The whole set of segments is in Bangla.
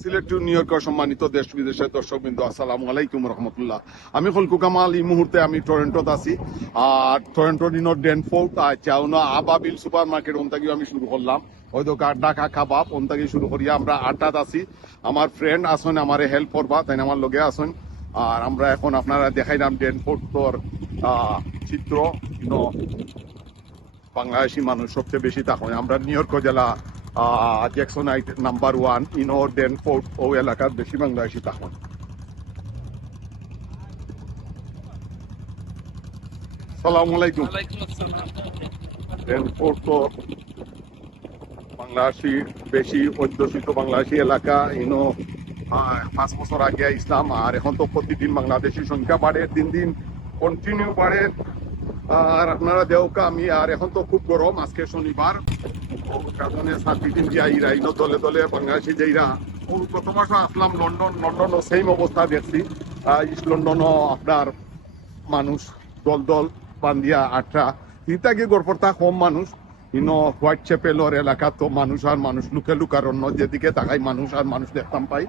সিলেট টু নিউ ইয়র্কের সম্মানিত দেশ বিদেশের দর্শকবৃন্দ, আসসালামু আলাইকুম রহমতুল্লাহ। আমি খলকু কামাল। এই মুহূর্তে আমি টরেন্টোত আছি। আর টরেন্টো দিনের ডেনফোর্ট চাউনা আবাবিল সুপার মার্কেট ওনতাগিও আমি শুরু করলাম। ওই তো ডাকা কাবাব ওনতাগি শুরু করিয়া আমরা আড্ডাত আছি। আমার ফ্রেন্ড আসেন, আমার হেল্প করবা, তাই আমার লগে আসেন। আর আমরা এখন আপনারা দেখাইলাম ডেনফোর্টর চিত্র। বাংলাদেশি মানুষ সবচেয়ে বেশি তখন আমরা নিউ ইয়র্ক জেলা জ্যাকসনাইট নাম্বার 1 ইনো ডেনফোর্ট ও এলাকার বেশি বাংলাদেশি তখন। সালামু আলাইকুম। ডেনফোর্ট তো বাংলাদেশি বেশি অধ্যুষিত বাংলাদেশি এলাকা। ইনো 5 বছর আগে ইসলাম, আর এখন তো প্রতিদিন বাংলাদেশি সংখ্যা বাড়ে, দিন দিন কন্টিনিউ বাড়ে। আর আপনারা দেওকা আমি, আর এখন তো খুব গরম, আজকে শনিবার কারণে সার্টিফিকেট দিয়া ইরা ইনো দলে দলে বাংলাদেশি যেইরা। গত মাসে আসলাম লন্ডনও সেম অবস্থা দেখছি। ইস্ট লন্ডনও আপনার মানুষ দল দল বান্ধিয়া আটটা তিনটাকে গড়পড়তা কম মানুষ। ইনো হোয়াইট চ্যাপেলর এলাকা তো মানুষ আর মানুষ, লুকে লুকারণ্য যেদিকে তাকাই মানুষ আর মানুষ দেখতাম পাই।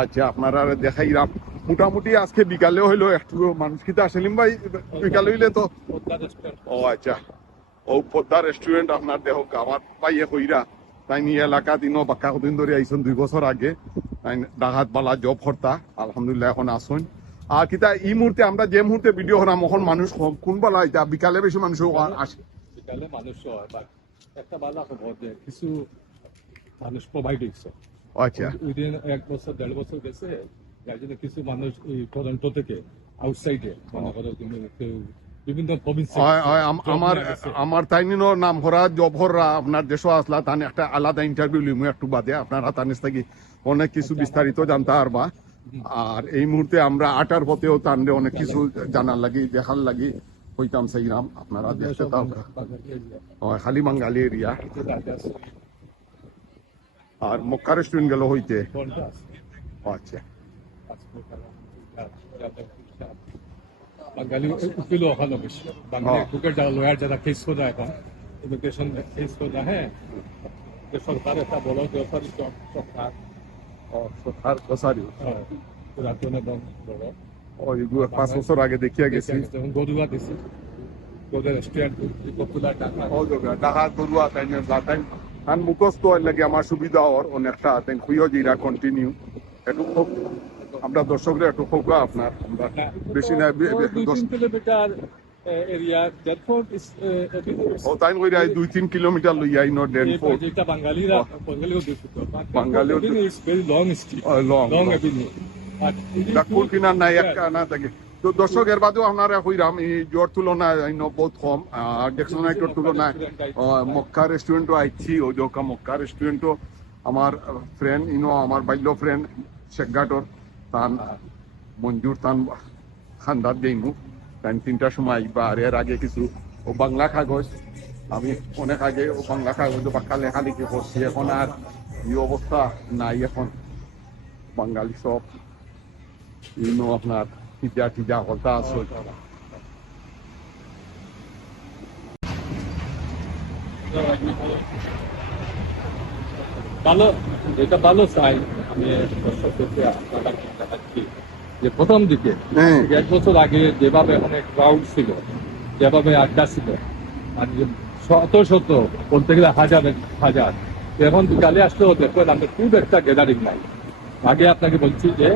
আচ্ছা আপনারা দেখাইলাম মোটামুটি আজকে বিকালে হইলো একটু মানুষ কিতা সেলিম ভাই বিকালে হইলে তো। ও আচ্ছা, ও পদ্মা রেস্টুরেন্ট আপনার দেহ আমার পাইয়ে কইরা তাই নিয়ে এলাকা দিনও বাক্কা কদিন ধরে আইসন 2 বছর আগে তাই ডাকাত বালা জব হরতা আলহামদুলিল্লাহ এখন আসুন। আর কিতা এই মুহূর্তে আমরা যে মুহূর্তে ভিডিও করাম এখন মানুষ কোন বেলা এটা বিকালে বেশি মানুষ আসে। বিকালে মানুষ একটা বালা খবর যে কিছু মানুষ প্রোভাইড হয়েছে। আচ্ছা উইদিন 1 বছর 1.5 বছর গেছে, যার জন্য কিছু মানুষ ওই টরন্টো থেকে আউটসাইডে মনে করো বিভিন্ন আমার তাইনিনো নাম হরা জব হররা আপনার দেশ আসলা তান একটা আলাদা ইন্টারভিউ লিমু একটু বাদে আপনারা তানিস থাকি অনেক কিছু বিস্তারিত জানতে পারবা। আর এই মুহূর্তে আমরা আটার পথেও তানলে অনেক কিছু জানার লাগি দেখার লাগি হইতাম চাইলাম। আপনারা দেখতে তাও খালি বাঙালি এরিয়া। আর মক্কা রেস্টুরেন্ট গেল হইতে। আচ্ছা বাঙালি উকিল ওখানে বেশি বাঙালি ঢুকে যাওয়া লয়ার যারা কেস করে এখন ইমিগ্রেশন কেস করে। হ্যাঁ, সরকার একটা বড় বেসরকারি সরকার সরকার কসারি পুরাতন এবং বড় 5 বছর আগে দেখিয়া গেছি। গরুয়া দিছি গরুয়া রেস্টুরেন্ট পপুলার ঢাকা গরুয়া তাই যাতাই আর মুখস্থ লাগে আমার সুবিধা ওর অনেকটা তাই খুঁজো জিরা কন্টিনিউ একটু খুব আমরা দর্শকরা একটু খুব আপনার বেশি না 2-3 কিলোমিটার এরিয়া ডেনফোর্ট ইজ ও তাই কইরা 2-3 কিলোমিটার লইয়া ইনো ডেনফোর্ট যেটা বাঙালিরা বাঙালিও দেখতে বাঙালিও is very long street long avenue but ডাকুল কিনার নাই একটা না থাকে। তো দর্শক এর বাদেও আপনারা কইরাম এই জোর তুলনায় ইনো বহুত কম। জ্যাকসনাইটের তুলনায় মক্কা রেস্টুরেন্টও আইছি। ওই দোকা মক্কা রেস্টুরেন্টও আমার ফ্রেন্ড ইনো আমার বাল্য ফ্রেন্ড শেখঘাটর তান মঞ্জুর তান খান্দার দেইমু তাই 3টার সময় বা এর আগে কিছু ও বাংলা কাগজ আমি অনেক আগে ও বাংলা কাগজ বাক্কা লেখালেখি করছি। এখন আর এই অবস্থা নাই, এখন বাঙালি সব ইনো আপনার টিজা হলতা আছে। ভালো, এটা ভালো চাই আমি দর্শকদেরকে আপনারা দেখাচ্ছি যে প্রথম দিকে 1 বছর আগে যেভাবে অনেক ক্রাউড ছিল, যেভাবে আড্ডা ছিল, আর শত বলতে গেলে হাজার এখন বিকালে আসলেও দেখবেন আমাদের খুব একটা গ্যাদারিং নাই। আগে আপনাকে বলছি যে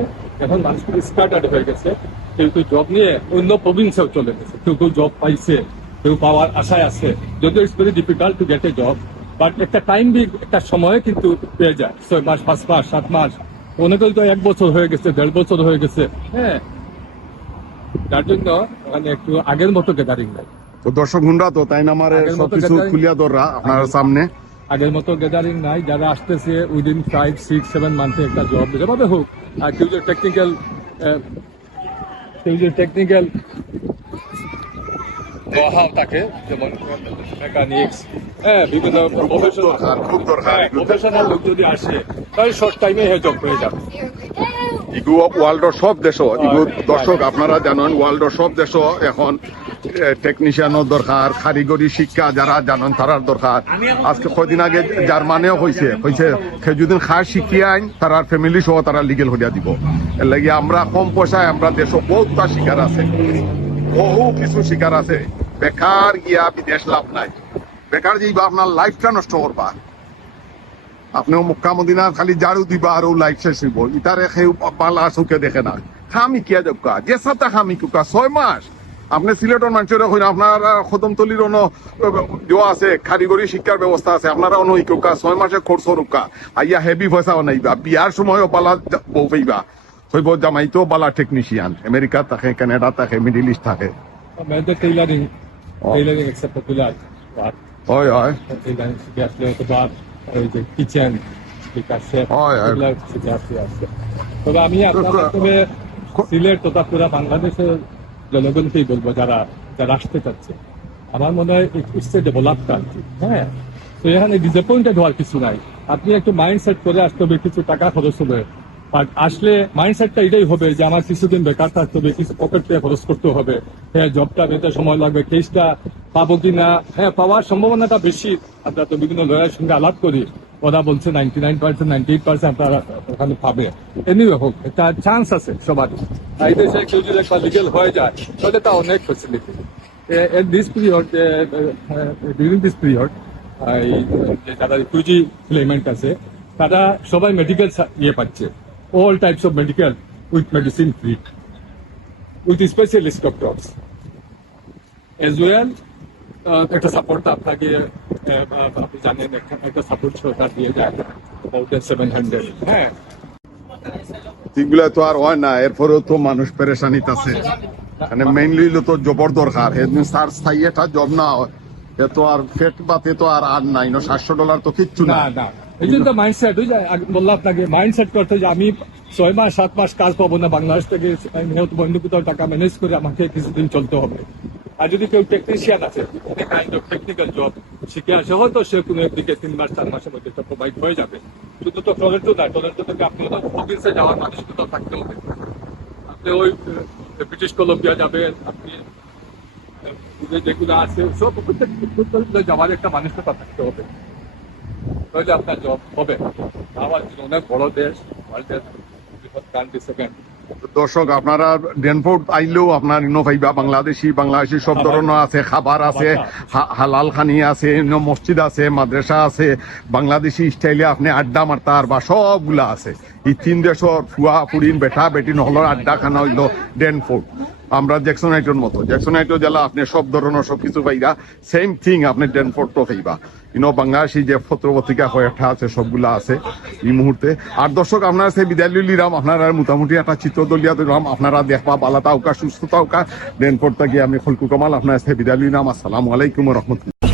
এখন মানুষ খুব স্টার্টার্ড হয়ে গেছে, কেউ জব নিয়ে অন্য প্রভিন্সেও চলে গেছে, কেউ জব পাইছে, কেউ পাওয়ার আশায় আছে। যদিও it's very difficult to get A job, but একটা টাইম একটা সময়ে কিন্তু পেয়ে যায়। 6 মাস 5 মাস 7 মাস, অনেকেই তো 1 বছর হয়ে গেছে, 1.5 বছর হয়ে গেছে। হ্যাঁ, যার জন্য মানে একটু আগের মতো গ্যাদারিং নাই। তো দর্শক হুন্ডা তো তাই না আমার সবকিছু খুলিয়া ধরা আপনার সামনে আগের মতো গ্যাদারিং নাই। যারা আসতেছে উইদিন 5, 6, 7 মান্থে একটা জব যেভাবে হোক, আর কেউ যে টেকনিক্যাল থাকে যেমন মেকানিক্স, হ্যাঁ, বিভিন্ন প্রফেশনাল লোক যদি আসে তাহলে শর্ট টাইমে জব হয়ে যাবে। ইগু ওয়ার্ল্ডর সব দেশ ইগু দর্শক আপনারা জানেন ওয়ার্ল্ডর সব দেশ এখন টেকনিশিয়ানও দরকার, কারিগরি শিক্ষা যারা জানেন তারার দরকার। আজকে কয়দিন আগে জার্মানিও হয়েছে সে যদি খাস শিখিয়ে আইন তার ফ্যামিলি সহ তারা লিগেল হইয়া দিব। এর লাগে আমরা কম পয়সায় আমরা দেশ বহুটা শিকার আছে, বহু কিছু শিকার আছে। বেকার গিয়া বিদেশ লাভ নাই, বেকার যাইবা আপনার লাইফটা নষ্ট করবা। আপনিও মক্কা মদিনা খালি জাড়ু দিবা আর লাইফ শেষ হইব। ইতারে সেই পালা চোখে দেখে না, খামি কিয়া যাবকা যে সাথে খামি কুকা 6 মাস। আপনি সিলেটর মানুষের হইন আপনার খতমতলির অন্য দেওয়া আছে, কারিগরি শিক্ষার ব্যবস্থা আছে, আপনারা অন্য ইকুকা 6 মাসে খরচ রুকা আইয়া হেভি পয়সা নাইবা। বিয়ার সময়ও পালা বউ পাইবা, হইব জামাইতো বালা টেকনিশিয়ান, আমেরিকা থাকে, কানাডা থাকে, মিডিল ইস্ট থাকে। মেয়েদের টেইলারিং একটা পপুলার পার্ট। হয় হয় টেইলারিং শিখে আসলে অথবা এই যে কিচেন শিখাচ্ছে, এগুলা শিখে আসছে। তবে আমি আপনার মাধ্যমে সিলেট তথা পুরা বাংলাদেশের জনগণকেই বলবো যারা যারা আসতে চাচ্ছে, আমার মনে হয় ইটস এ ডেভেলপ কান্ট্রি। হ্যাঁ, তো এখানে ডিসঅ্যাপয়েন্টেড হওয়ার কিছু নাই। আপনি একটু মাইন্ড সেট করে আসতে হবে, কিছু টাকা খরচ হবে, বাট আসলে মাইন্ডসেটটা এটাই হবে যে আমার কিছুদিন বেকার থাকতে হবে, কিছু পকেট থেকে খরচ করতে হবে। হ্যাঁ, জবটা পেতে সময় লাগবে, কেসটা পাবো কিনা, হ্যাঁ পাওয়ার সম্ভাবনাটা বেশি। আমরা তো বিভিন্ন লয়ারের সঙ্গে আলাপ করি, ওরা বলছে 99%, 98% আপনারা ওখানে পাবে। এনিওয়ে হোক, একটা চান্স আছে সবার। এই দেশে কেউ যদি একটা লিগেল হয়ে যায় তাহলে তা অনেক facility. This period, during this period যারা রিফিউজি ক্লেমেন্ট আছে তারা সবাই মেডিকেল ইয়ে পাচ্ছে, all types of medical with medicine free, with specialist doctors as well. একটা সাপোর্ট আপনাকে আপনি জানেন, একটা সাপোর্ট সরকার দিয়ে যায় about 700। হ্যাঁ, এগুলা তো আর হয় না, এরপরেও তো মানুষ পেরেশানিত আছে। মানে মেইনলি তো জবর দরকার, এদিন স্যার স্থায়ী একটা জব না হয় এ তো আর ফেট বাতে তো আর নাই না, $700 তো কিচ্ছু না। না এই জন্য মাইন্ডসেট, ওই যে বললাম আপনাকে মাইন্ডসেট করতে যে আমি 6 মাস 7 মাস কাজ পাবো না, বাংলাদেশ থেকে নিহত বন্ধুকুতার টাকা ম্যানেজ করে আমাকে কিছুদিন চলতে হবে। আর যদি কেউ টেকনিশিয়ান আছে, কাইন্ড অফ টেকনিক্যাল জব শিখে আসে, হয়তো সে কোনো একদিকে 3 মাস 4 মাসের মধ্যে এটা প্রোভাইড হয়ে যাবে। শুধু তো টরেন্টো না, টরেন্টো থেকে আপনি প্রভিন্সে যাওয়ার মানসিকতা থাকতে হবে। আপনি ওই ব্রিটিশ কলম্বিয়া যাবেন, আপনি যেগুলো আছে সব যাওয়ার একটা মানসিকতা থাকতে হবে, তাহলে আপনার জব হবে। আমার অনেক বড় দেশ, ওয়ার্ল্ডের বৃহৎ কান্ট্রি, সেকেন্ড। দর্শক, আপনারা ডেনফোর্ট আইলেও আপনার ইনো পাইবা বাংলাদেশি সব ধরনের আছে, খাবার আছে, হালাল খানি আছে, মসজিদ আছে, মাদ্রাসা আছে, বাংলাদেশি স্টাইলে আপনি আড্ডা মারতার বা সবগুলা আছে। এই 3 দেশের ফুয়া ফুড়িন বেটা বেটিন হলর আড্ডা খানা হইলো ডেনফোর্ট। আমরা জ্যাকসনাইটের মতো, জ্যাকসনাইটও জেলা আপনি সব ধরনের সবকিছু পাইবা, সেম থিং আপনি ডেনফোর্টও পাইবা। বাংলাদেশি যে পত্র পত্রিকা কয়েকটা আছে সবগুলা আছে এই মুহূর্তে। আর দর্শক, আপনারা সেই বিদায় লিলাম, আপনারা মোটামুটি একটা চিত্র দলিয়া দিলাম, আপনারা দেখবা বালাতা উকা সুস্থতা উকা ডেনফোর্টটা গিয়ে আমি খলকু কামাল আপনার সেই বিদায় লিলাম। আসসালামু আলাইকুম রহমতুল্লাহ।